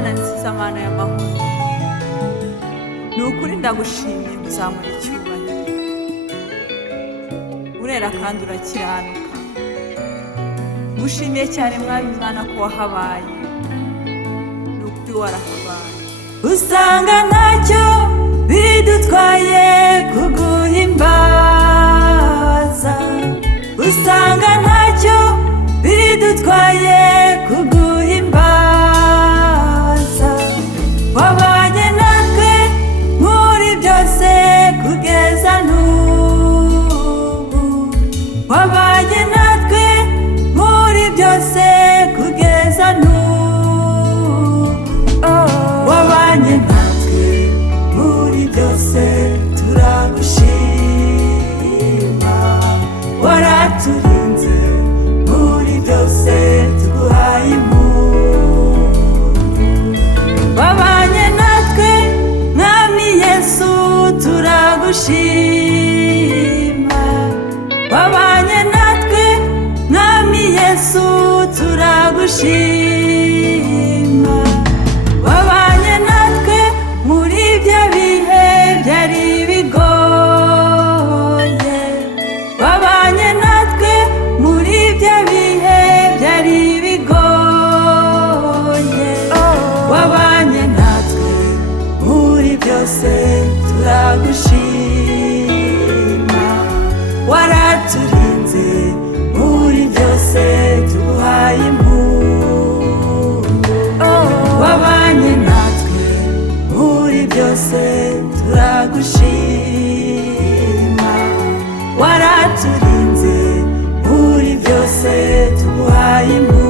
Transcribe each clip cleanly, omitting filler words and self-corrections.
mana nziza, mana y'amahoro, ni ukuri ndagushimiye kuzamura icyubahiro. Urera kandi urakiranuka. Ngushimiye cyane mwami Imana ko wahabaye, ni ukuri warahabaye. Usanga ntacyo bidutwaye kuguhimbaza, usanga ntacyo bidutwaye kuguhimbaza. Wabanye natwe muri byose kugeza n'ubu, wabanye natwe muri byose kugeza n'ubu, wabanye natwe muri byose turagushima. Waraturinze muri byose tuguhaye impundu. Wabanye natwe mwami Yesu turagushima. Wabanye natwe mwami Yesu turagushima. Wabanye natwe muri bya bihe byari bigoye, wabanye natwe muri bya bihe byari bigoye. Wabanye natwe muri byose turagushima. Waraturinze muri byose tuguhaye impundu. Wabanye natwe muri byose turagushima. Waraturinze muri byose tuguhaye impundu.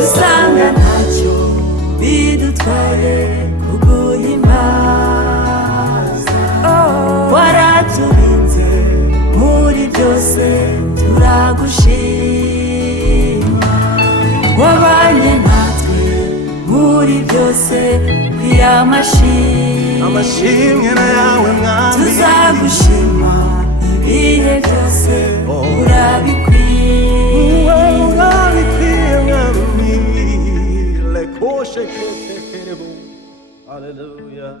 Usanga ntacyo bidutwaye kuguhimbaza. Waraturinze muri byose turagushima. Wabanye natwe muri byose amashimwe na yawe mwami, tuzagushima ibihe byose. Urabikwiye, urabikwiye mwami. Hallelujah.